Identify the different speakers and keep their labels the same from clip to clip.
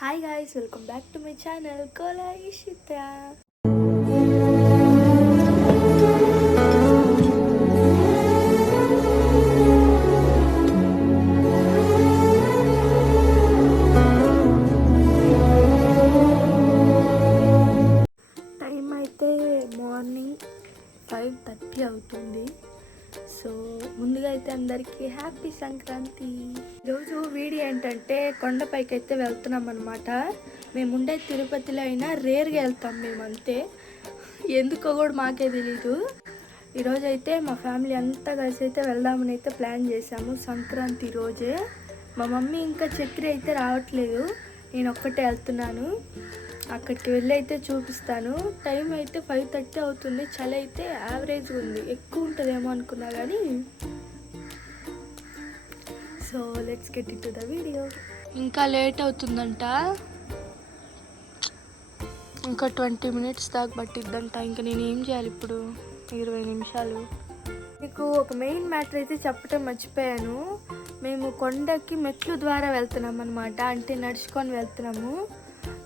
Speaker 1: Hi guys, welcome back to my channel, Kola Ishita. అయితే వెళ్తున్నాం అనమాట మేము ఉండే తిరుపతిలో అయినా రేర్గా వెళ్తాం మేము అంతే ఎందుకో కూడా మాకే తెలీదు. ఈరోజు అయితే మా ఫ్యామిలీ అంతా కలిసి అయితే వెళ్దామని అయితే ప్లాన్ చేశాము. సంక్రాంతి రోజే. మా మమ్మీ ఇంకా చక్కెర అయితే రావట్లేదు. నేను ఒక్కటే వెళ్తున్నాను. అక్కడికి వెళ్ళి అయితే చూపిస్తాను. టైం అయితే ఫైవ్ థర్టీ అవుతుంది. చలి అయితే యావరేజ్గా ఉంది. ఎక్కువ ఉంటుందేమో అనుకున్నా కానీ. So let's get it to the video. ఇంకా లేట్ అవుతుందంట. ఇంకా ట్వంటీ మినిట్స్ దాకా పట్టిద్దంట. ఇంకా నేను ఏం చేయాలి ఇప్పుడు? ఇరవై నిమిషాలు. మీకు ఒక మెయిన్ మ్యాటర్ అయితే చెప్పటం మర్చిపోయాను. మేము కొండకి మెట్లు ద్వారా వెళ్తున్నాం అనమాట అంటే నడుచుకొని వెళ్తున్నాము.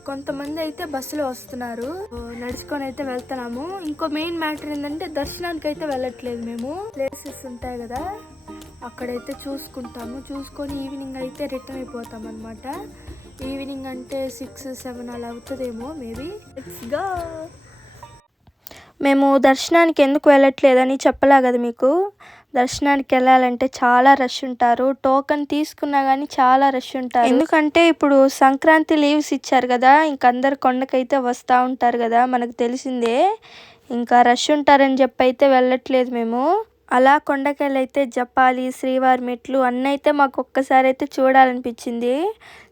Speaker 1: కొంతమంది అయితే బస్సులో వస్తున్నారు. నడుచుకొని అయితే వెళ్తున్నాము. ఇంకో మెయిన్ మ్యాటర్ ఏంటంటే దర్శనానికి అయితే వెళ్ళట్లేదు మేము. ప్లేసెస్ ఉంటాయి కదా. అక్కడైతే చూసుకుంటాము. చూసుకొని ఈవినింగ్ అయితే రిటర్న్ అయిపోతాం అనమాట ఈవినింగ్ అంటే సిక్స్ సెవెన్ అలా అవుతుందేమో మేబీ. గా మేము దర్శనానికి ఎందుకు వెళ్ళట్లేదని చెప్పలా కదా మీకు? దర్శనానికి వెళ్ళాలంటే చాలా రష్ ఉంటారు. టోకెన్ తీసుకున్నా కానీ చాలా రష్ ఉంటారు. ఎందుకంటే ఇప్పుడు సంక్రాంతి లీవ్స్ ఇచ్చారు కదా ఇంక అందరు కొండకైతే వస్తూ ఉంటారు కదా మనకు తెలిసిందే. ఇంకా రష్ ఉంటారని చెప్పి అయితే వెళ్ళట్లేదు మేము. అలా కొండకెళ్ళైతే జపాలి శ్రీవారి మెట్లు అన్నీ అయితే మాకు ఒక్కసారి అయితే చూడాలనిపించింది.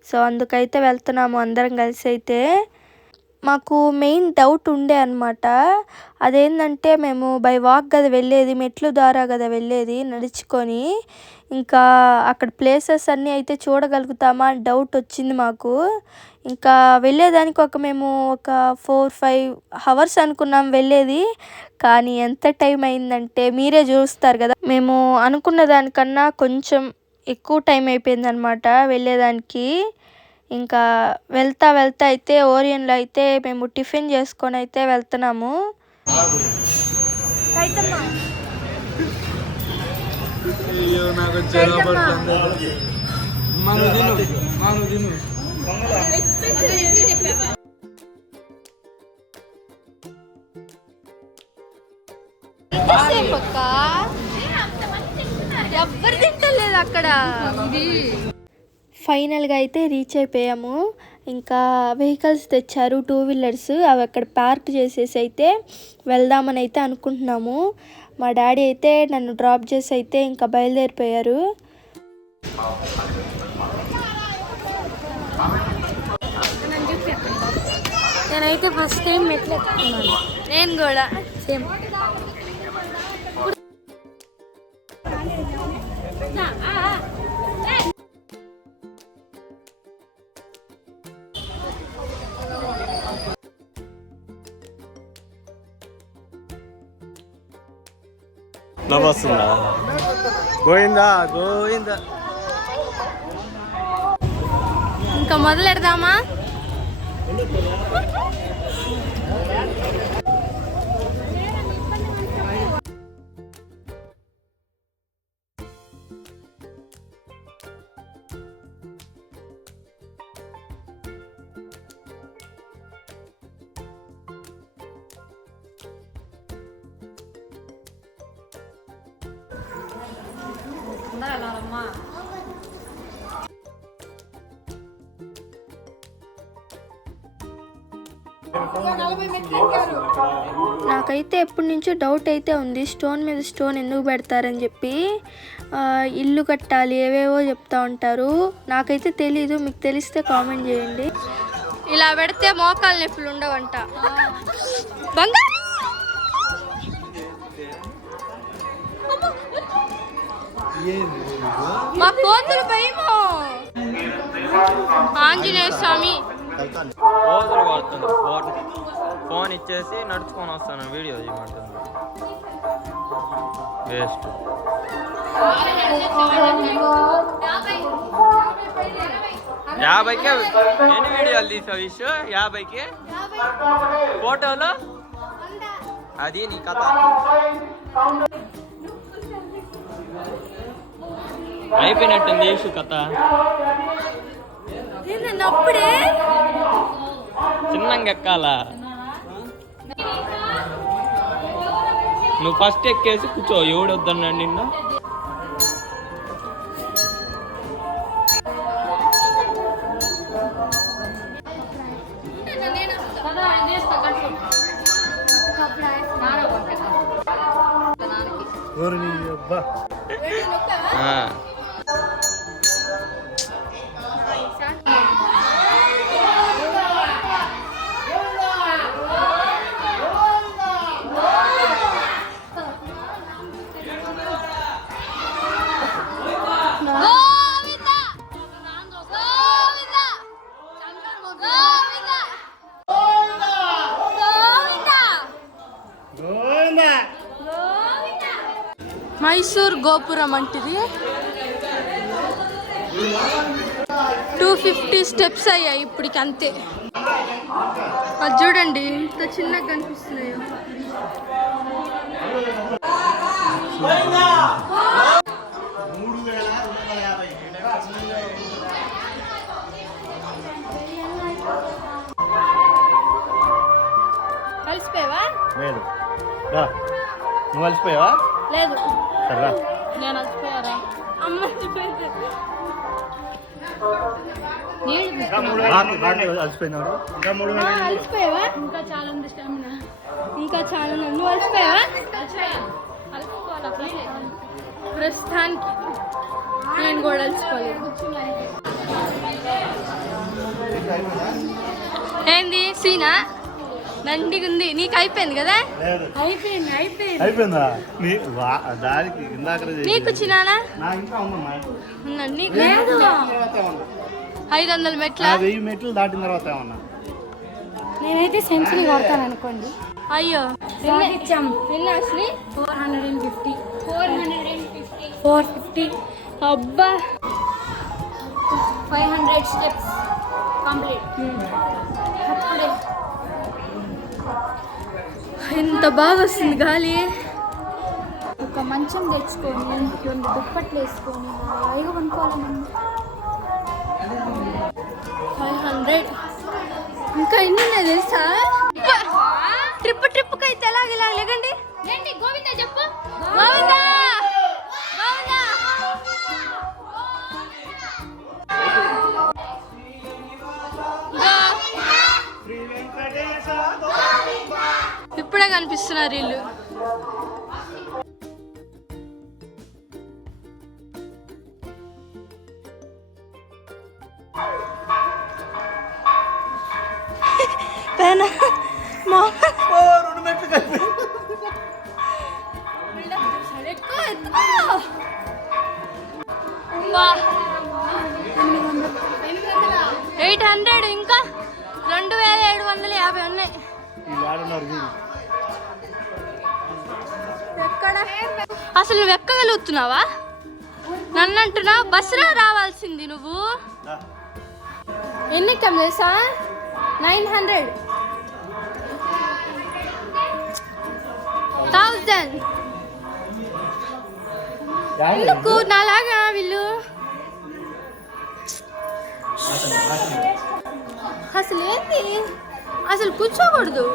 Speaker 1: సో అందుకైతే వెళ్తున్నాము అందరం కలిసి అయితే మాకు మెయిన్ డౌట్ ఉండే అనమాట అదేంటంటే మేము బై వాక్ కదా వెళ్ళేది మెట్లు ద్వారా కదా వెళ్ళేది నడుచుకొని ఇంకా అక్కడ ప్లేసెస్ అన్నీ అయితే చూడగలుగుతామా అని డౌట్ వచ్చింది మాకు. ఇంకా వెళ్ళేదానికి ఒక మేము ఒక ఫోర్ ఫైవ్ అవర్స్ అనుకున్నాం వెళ్ళేది. కానీ ఎంత టైం అయిందంటే మీరే చూస్తారు కదా. మేము అనుకున్న దానికన్నా కొంచెం ఎక్కువ టైం అయిపోయిందనమాట వెళ్ళేదానికి. ఇంకా వెళ్తా వెళ్తా అయితే ఓరియన్లో అయితే మేము టిఫిన్ చేసుకొని అయితే వెళ్తున్నాము.
Speaker 2: అయ్యో నాకు
Speaker 1: ఎవ్వరు తింటలేదు అక్కడ ఫైనల్గా అయితే రీచ్ అయిపోయాము. ఇంకా వెహికల్స్ తెచ్చారు టూ వీలర్స్. అవి అక్కడ పార్క్ చేసేసి అయితే వెళ్దామని అయితే అనుకుంటున్నాము. మా డాడీ అయితే నన్ను డ్రాప్ చేసి అయితే ఇంకా బయలుదేరిపోయారు. నేనైతే ఫస్ట్ టైం మెట్లు ఎక్కుతున్నాను. నేను కూడా. సేమ్
Speaker 2: నమస్తుందా గోయిందా గోయిందా
Speaker 1: ఇంకా మొదలెడదామా? నాకైతే ఎప్పటి నుంచో డౌట్ అయితే ఉంది. స్టోన్ మీద స్టోన్ ఎందుకు పెడతారని చెప్పి ఇల్లు కట్టాలి ఏవేవో చెప్తా ఉంటారు. నాకైతే తెలీదు మీకు తెలిస్తే కామెంట్ చేయండి. ఇలా పెడితే మోకాలు నొప్పులు ఉండవంట. బంగారు! మా కోతులు భయము ఆంజనేయ స్వామి.
Speaker 3: కొడుతుంది ఫోన్ ఫోన్ ఇచ్చేసి నడుచుకొని వస్తాను వీడియో చేయమంటుంది వేస్ట్. యాభైకి ఎన్ని వీడియోలు తీసావు ఇష్యూ యాభైకి? ఫోటోలు? అది నీ కథ. అయిపోయినట్టుంది ఇష్యూ కథ. చిన్నంగా ఎక్కాలా? నువ్వు ఫస్ట్ ఎక్కేసి కూర్చో ఎవడు వద్దన్నాడు నిన్ను ఆ.
Speaker 4: గోవింద
Speaker 5: మైసూర్ గోపురం అంటిది. టూ ఫిఫ్టీ స్టెప్స్ అయ్యాయి ఇప్పటికి అంతే. అది చూడండి ఇంత చిన్నగా కనిపిస్తున్నాయో.
Speaker 6: రా. నువ్వు అలసిపోయావా?
Speaker 5: లేదు.
Speaker 6: సరే
Speaker 5: నేను అలసిపోయారా అమ్మ అలసిపోయావా? ఇంకా చాలా ఉంది స్టామినా. ఇంకా చాలా ఉంది. నువ్వు అలసిపోయావా. ప్రస్తుతానికి నేను కూడా అలసిపోలేదు. ఏంది? సీనా? దండిగా ఉంది నీకు అయిపోయింది కదా?
Speaker 6: లేదు.
Speaker 5: అయిపోయింది అయిపోయింది.
Speaker 6: అయిపోయిందా? నీ వా- దానికి ఇందాక
Speaker 5: నీకు చిన్నానా ఉందండి నీకు లేదు. ఐదు వందల మెట్ల?
Speaker 6: ఆ వెయ్యి మెట్లు దాటిన తర్వాత ఏమన్నా?
Speaker 4: నేనైతే సెంచరీ కొడతాను అనుకోండి.
Speaker 5: అయ్యో.
Speaker 4: ఇచ్చాం.
Speaker 5: ఎన్ని అసలు?
Speaker 4: Four hundred and fifty.
Speaker 5: Four hundred and fifty.
Speaker 4: Four fifty.
Speaker 5: అబ్బా.
Speaker 4: Five hundred steps. కంప్లీట్.
Speaker 5: ఎంత బాగా వస్తుంది గాలి?
Speaker 4: ఒక మంచం తెచ్చుకొని రెండు దుప్పట్లు వేసుకొని హాయిగా పనుకోవాలని
Speaker 5: ఫైవ్ హండ్రెడ్. ఇంకా ఎన్ని ఉన్నాయి తెలుసా? ట్రిప్ ట్రిప్కి అయితే ఎలాగ ఇలా లేకండి.
Speaker 4: ఏంటి గోవింద చెప్పు.
Speaker 5: గోవిందా! కనిపిస్తున్నారు వీళ్ళు. ఎయిట్ హండ్రెడ్ ఇంకా రెండు వేల ఏడు వందల యాభై ఉన్నాయి. అసలు నువ్వు ఎక్కగలుగుతున్నావా నన్ను అంటున్నా బస్సులో రావాల్సింది నువ్వు. ఎన్ని ఎక్కాం తెలుసా నైన్ హండ్రెడ్. థౌజండ్. ఎందుకు? నాలాగా వీళ్ళు. అసలు ఏంటి అసలు కూర్చోకూడదు.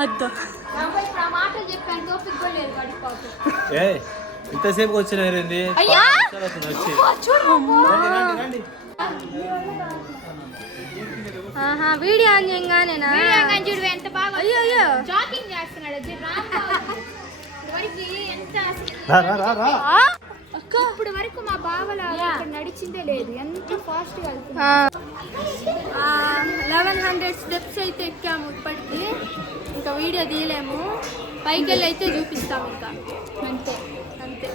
Speaker 5: అద్దా.
Speaker 6: ఏ ఇంతసేపు వచ్చినారండి
Speaker 5: అయ్యా!
Speaker 6: వచ్చి.
Speaker 5: అమ్మా.
Speaker 6: రండి రండి
Speaker 5: ఆహా వీడియో ఆన్ చేయంగానేనా?
Speaker 4: వీడియో చూడు ఎంత బాగా
Speaker 5: అయ్యో అయ్యో.
Speaker 4: జాకింగ్ చేస్తున్నాడు అది రాంబాబు. వాడికి ఎంత ఇప్పుడు వరకు మా బావల ఇక్కడ నడిచిందే లేదు. ఎంత ఫాస్ట్
Speaker 5: లెవెన్ హండ్రెడ్ స్టెప్స్ అయితే ఎక్కాము ఇప్పటికి. ఇంకా వీడియో తీయలేము. పైకి వెళ్ళి అయితే చూపిస్తాము ఇంకా. అంతే. అంతే.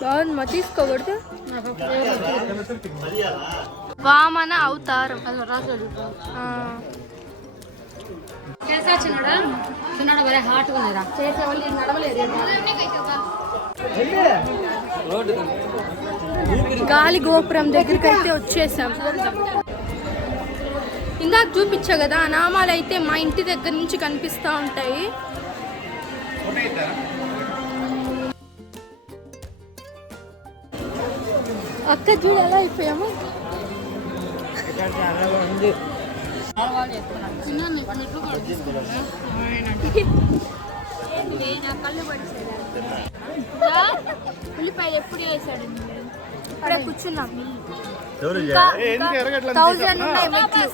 Speaker 5: బాగుంది మా తీసుకోకూడదు వామన అవతారం. ఆ.
Speaker 4: చేసా చిన్నడా? చిన్నడా భలే హాట్ ఉన్నారా చేసే వాళ్ళు నడవలేదు
Speaker 5: గాలి గోపురం దగ్గరికి అయితే వచ్చేసాం. ఇందాక చూపించా కదా ఆ నామాలు అయితే మా ఇంటి దగ్గర నుంచి కనిపిస్తూ ఉంటాయి. అక్క చూడు ఎలా అయిపోయాము?
Speaker 4: ఉల్లిపాయలు ఎప్పుడు వేసాడు
Speaker 5: ఇప్పుడే కూర్చున్నాం
Speaker 2: ఎవరు
Speaker 5: థౌజండ్ ఉన్నాయి మెట్లు.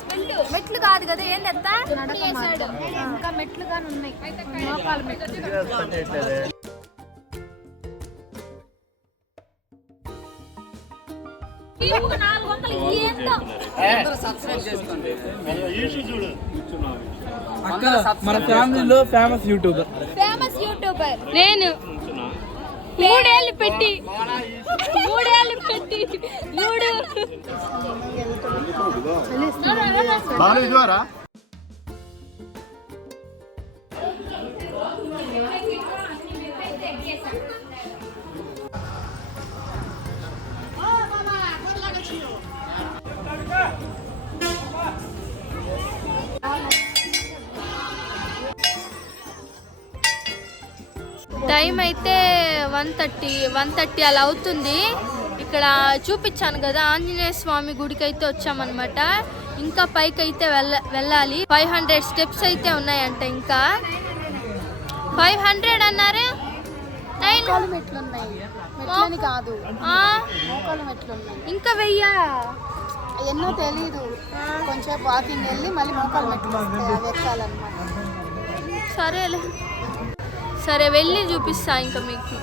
Speaker 5: మెట్లు కాదు కదా ఎంత
Speaker 4: వేసాడు ఇంకా మెట్లు కానీ ఉన్నాయి.
Speaker 7: మన ఫ్యామిలీలో ఫేమస్ యూట్యూబర్.
Speaker 4: Famous YouTuber. నేను మూడేళ్ళు పెట్టి మూడేళ్ళు పెట్టి మూడు.
Speaker 2: బాగా
Speaker 5: టైం అయితే వన్ థర్టీ వన్ థర్టీ అలా అవుతుంది. ఇక్కడ చూపించాను కదా ఆంజనేయ స్వామి గుడికి అయితే వచ్చామన్నమాట. ఇంకా పైకి అయితే వెళ్ళ వెళ్ళాలి. ఫైవ్ హండ్రెడ్ స్టెప్స్ అయితే ఉన్నాయంట ఇంకా. ఫైవ్ హండ్రెడ్ అన్నారు? నైన్
Speaker 4: కాదు.
Speaker 5: ఇంకా వెయ్యా?
Speaker 4: ఎన్నో తెలీదు. కొంచెం వాకింగ్ వెళ్ళి మళ్ళీ మోకాలు మెట్లు
Speaker 5: సరేలే. సరే వెళ్ళి చూపిస్తా ఇంకా మీకు.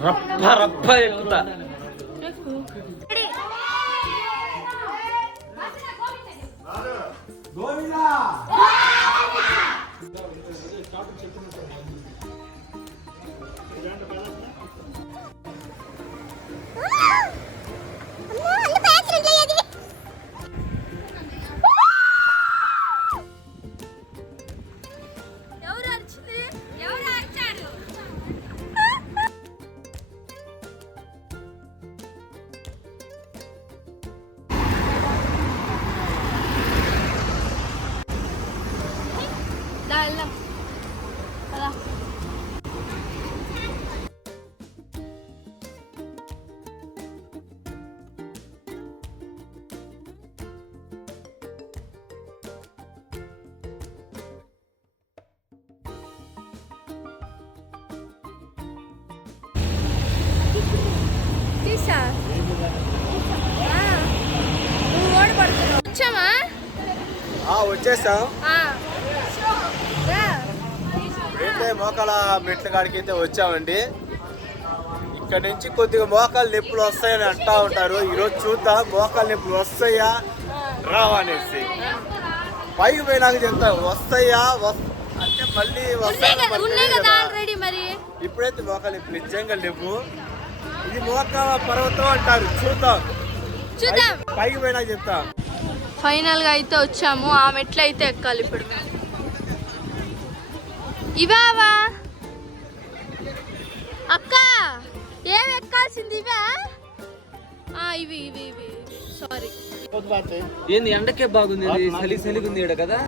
Speaker 3: 라파
Speaker 5: 라파 예쁘다 노인아 తీసా ఆ. నువ్వు ఓడిపడుతున్నావు వచ్చామా
Speaker 2: వచ్చేసాం. మోకాల మెట్ల కాడికి అయితే వచ్చామండి. ఇక్కడ నుంచి కొద్దిగా మోకాలు నొప్పులు వస్తాయని అంటా ఉంటారు. ఈరోజు చూద్దాం మోకాలు నొప్పులు వస్తాయా రావా అనేసి పైకి పోయినాక చెప్తారు వస్తాయా వస్- అంటే మళ్ళీ వస్తాయా ఇప్పుడైతే మోకాలు నొప్పులు నిజంగా లేవు. ఇది మోకాల పర్వతం అంటారు. చూద్దాం.
Speaker 5: చూద్దాం.
Speaker 2: పైకి- పోయినాక చెప్తాం.
Speaker 5: ఫైనల్గా అయితే వచ్చాము. ఆ మెట్లు అయితే ఎక్కాలి ఇప్పుడు ఇవావా అక్క ఏం ఎక్కాల్సింది ఇవా? ఆ, ఇవి ఇవి ఇవి. సారీ
Speaker 7: ఏంది ఎండకే బాగుంది ఇది చలి చలిగా ఉంది ఈడ కదా?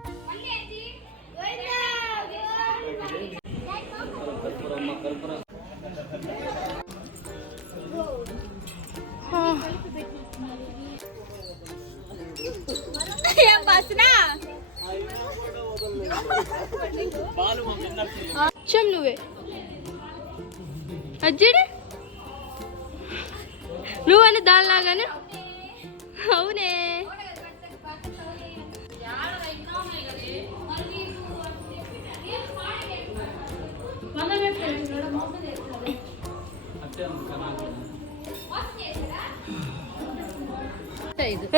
Speaker 5: అచ్చం నువ్వే.
Speaker 1: అజ్జుడు? నువ్వని దానిలాగానే? అవునే.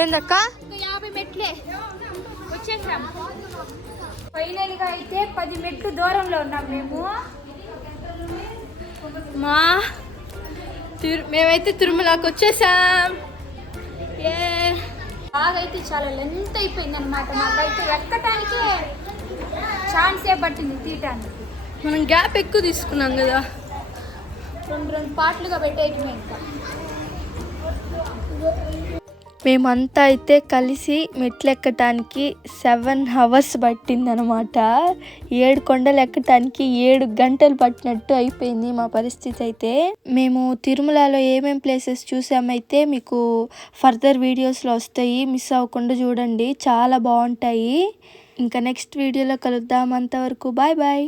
Speaker 1: ఏందక్క
Speaker 4: యాభై మెట్లే. వచ్చేసాం. ఫైనల్గా అయితే పది మెట్లు దూరంలో ఉన్నాం మేము.
Speaker 1: మా తిరు మేమైతే తిరుమలకి వచ్చేసాం. ఏ.
Speaker 4: బాగా అయితే చాలా లెంత్ అయిపోయింది అనమాట మాకైతే. ఎక్కటానికి ఛాన్సే పట్టింది తీయటానికి.
Speaker 1: మనం గ్యాప్ ఎక్కువ తీసుకున్నాం కదా.
Speaker 4: రెండు రెండు పార్ట్లుగా పెట్టేయటమే ఇంకా.
Speaker 1: మేమంతా అయితే కలిసి మెట్లెక్కటానికి సెవెన్ అవర్స్ పట్టిందనమాట. ఏడు కొండలు ఎక్కటానికి ఏడు గంటలు పట్టినట్టు అయిపోయింది మా పరిస్థితి అయితే. మేము తిరుమలలో ఏమేం ప్లేసెస్ చూసామైతే మీకు ఫర్దర్ వీడియోస్లో వస్తాయి. మిస్ అవ్వకుండా చూడండి. చాలా బాగుంటాయి. ఇంకా నెక్స్ట్ వీడియోలో కలుద్దాం. అంతవరకు బాయ్ బాయ్.